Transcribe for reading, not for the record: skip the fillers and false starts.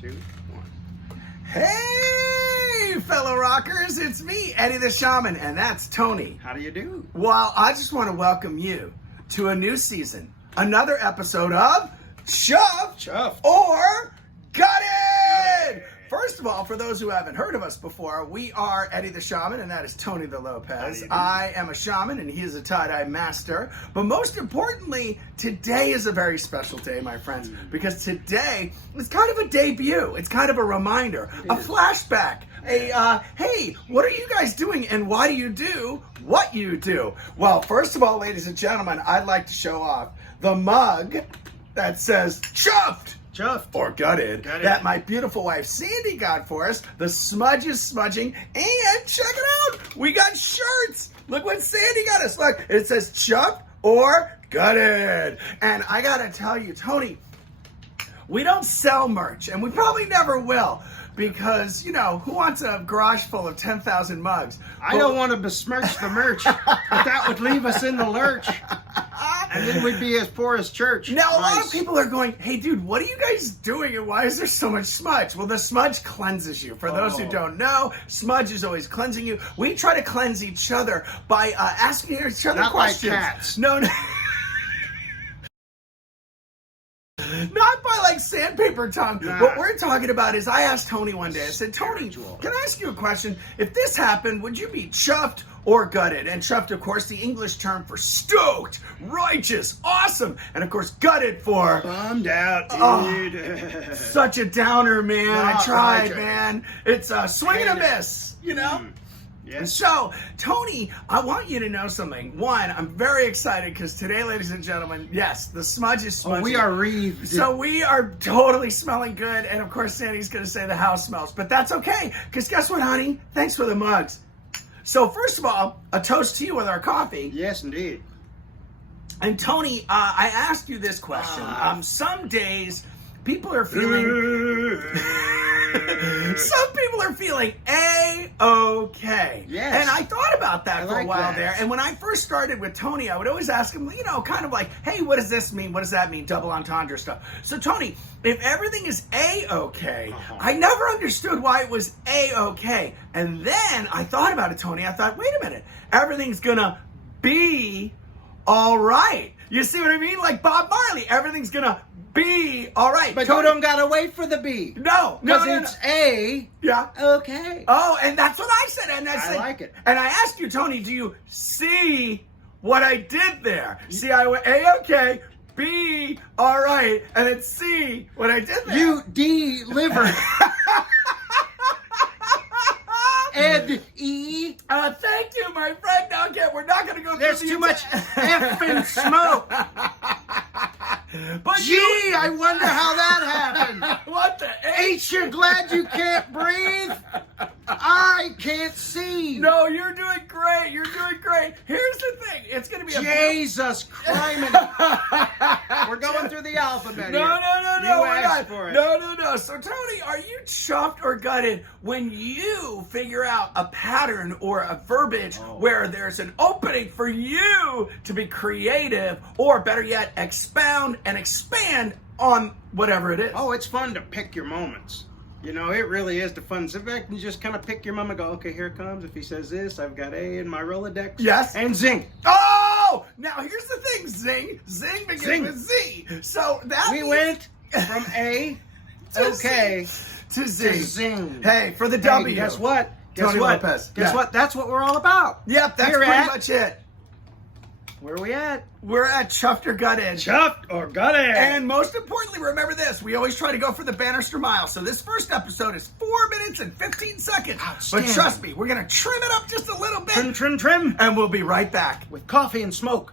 2, 1. Hey, fellow rockers, it's me, Eddie the Shaman, and that's Tony. How do you do? Well, I just want to welcome you to a new season, another episode of Chuffed or Gutted. First of all, for those who haven't heard of us before, we are Eddie the Shaman, and that is Tony the Lopez. I am a shaman, and he is a tie-dye master. But most importantly, today is a very special day, my friends, because today is kind of a debut. It's kind of a reminder, a flashback. Hey, what are you guys doing, and why do you do what you do? Well, first of all, ladies and gentlemen, I'd like to show off the mug that says Chuffed or gutted that my beautiful wife Sandy got for us. The smudge is smudging, and check it out, we got shirts. Look what Sandy got us. Look, it says Chuffed or Gutted. And I gotta tell you, Tony, we don't sell merch, and we probably never will, because, you know, who wants a garage full of 10,000 mugs? I don't want to besmirch the merch, but that would leave us in the lurch. And then we'd be as poor as church. Now, a lot of people are going, hey, dude, what are you guys doing, and why is there so much smudge? Well, the smudge cleanses you. For those who don't know, smudge is always cleansing you. We try to cleanse each other by asking each other questions. Not like cats. No. Not by like sandpaper tongue. Nah. What we're talking about is, I asked Tony one day, I said, Tony, can I ask you a question? If this happened, would you be chuffed or gutted? And chuffed, of course, the English term for stoked, righteous, awesome. And of course, gutted for bummed out, dude. Such a downer, man. I tried, right. man. It's a swing and a miss, you know? Yes. So, Tony, I want you to know something. One, I'm very excited because today, ladies and gentlemen, yes, the smudge is smudging. We are wreathed. So we are totally smelling good. And of course, Sandy's going to say the house smells. But that's okay, because guess what, honey? Thanks for the mugs. So first of all, a toast to you with our coffee. Yes, indeed. And Tony, I asked you this question. Some days, people are feeling... Some people are feeling A-okay. Yes. And I thought about that for a while that. there. And when I first started with Tony, I would always ask him, you know, kind of like, hey, what does this mean? What does that mean? Double entendre stuff. So, Tony, if everything is A-okay, I never understood why it was A-okay. And then I thought about it, Tony. I thought, wait a minute. Everything's gonna be all right. You see what I mean? Like Bob Marley, everything's gonna be all right. But Tony, you don't gotta wait for the B. No. Because it's A. Yeah. Okay. Oh, and that's what I said. And I said, like it. And I asked you, Tony, do you see what I did there? See, I went A-okay, B, all right, and then C, what I did there. You delivered. Ed E. Thank you, my friend. Now again, we're not going to go through There's the too much effing smoke. But Gee, I wonder how that happened. What the Ain't you glad you can't breathe? I can't see. No, you're doing great. You're doing great. Here's the thing. It's going to be Jesus Christ. We're going through the alphabet No. here. You we're asked not. for it. No. So, Tony, are you chuffed or gutted when you figure out a pattern or a verbiage where there's an opening for you to be creative, or better yet, expound and expand on whatever it is? Oh, it's fun to pick your moments. You know, it really is the fun. Sit back and just kind of pick your moment and go, okay, here it comes. If he says this, I've got A in my Rolodex. Yes. And zing. Oh! Now, here's the thing, zing. Zing begins with Z. So that We means went from A to okay to Z. to zing. Hey, for the Hey, W. guess what? Tony Lopez. Guess what? That's what we're all about. Yep, that's We're pretty at- much it. Where are we at? We're at Chuffed or Gutted. Chuffed or gutted. And most importantly, remember this. We always try to go for the Bannister Mile. So this first episode is 4 minutes and 15 seconds. Outstanding. But trust me, we're going to trim it up just a little bit. Trim. And we'll be right back. With coffee and smoke.